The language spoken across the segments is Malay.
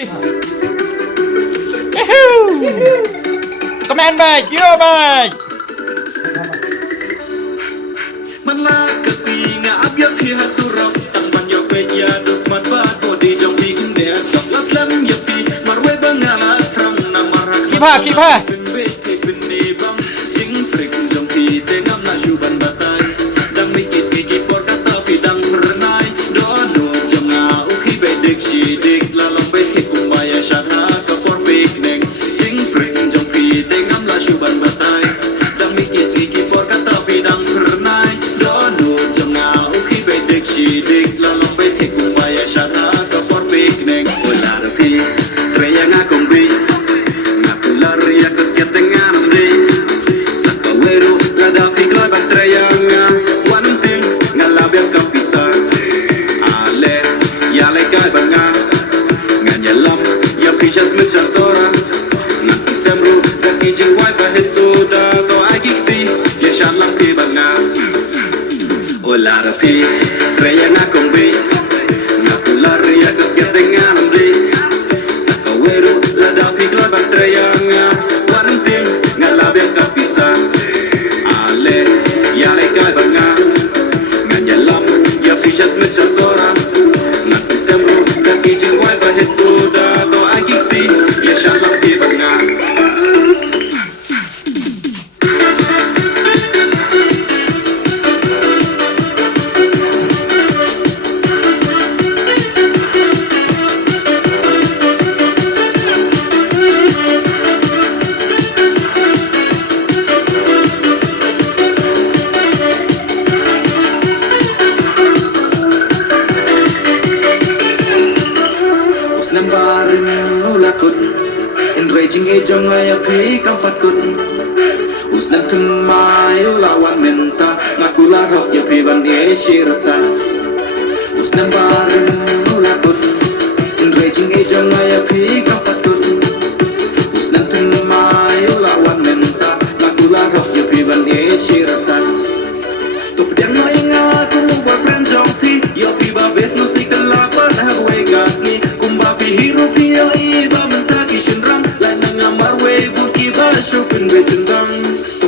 Command back, you're back. Keep her. Enraging ejong ay api kampatut Usnam tumayo lawan menta Makula rok ya piban e shirata Usnam bareng ulakut Enraging ejong ay api kampatut Usnam tumayo lawan menta Makula rok ya piban e shirata Top diang no inga kumu boyfriend jompi Yo piba bes no si kalapan hagwe gasni Kumba pi hero pi yo iba mentaki shinram Shupin betendang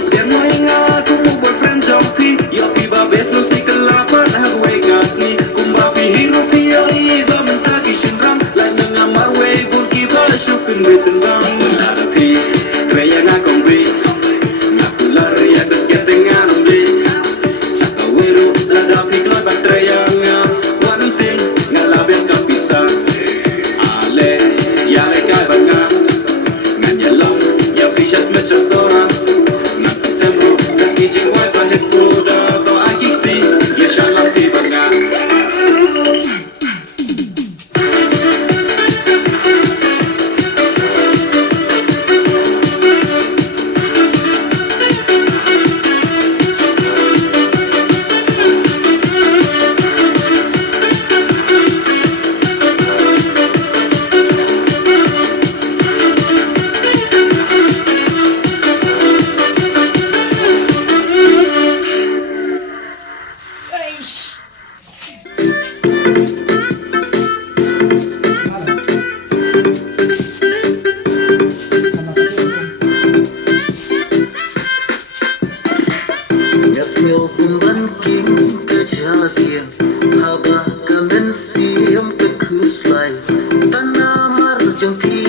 Kemudian mau ingat kumu boyfriend jompi Yo piba bes no si kelapan hagwe gasni Kumba pi hero pi yo iba mentaki shinram Lain ngamar we burki ba shupin betendang Menada pi kreya ngakong bi Ngaku lari ya kekiat dengan bi Saka weru lada pi kelot baktreya nga Wanting ngalabian kapisa Ale ya lekai banga Nganyalang Just met your soda, not the tempo. That kitchen wipe a head soda. Though I kick the, you shall not be banga. Haba kamen siam ke kuslai tanah mar jengki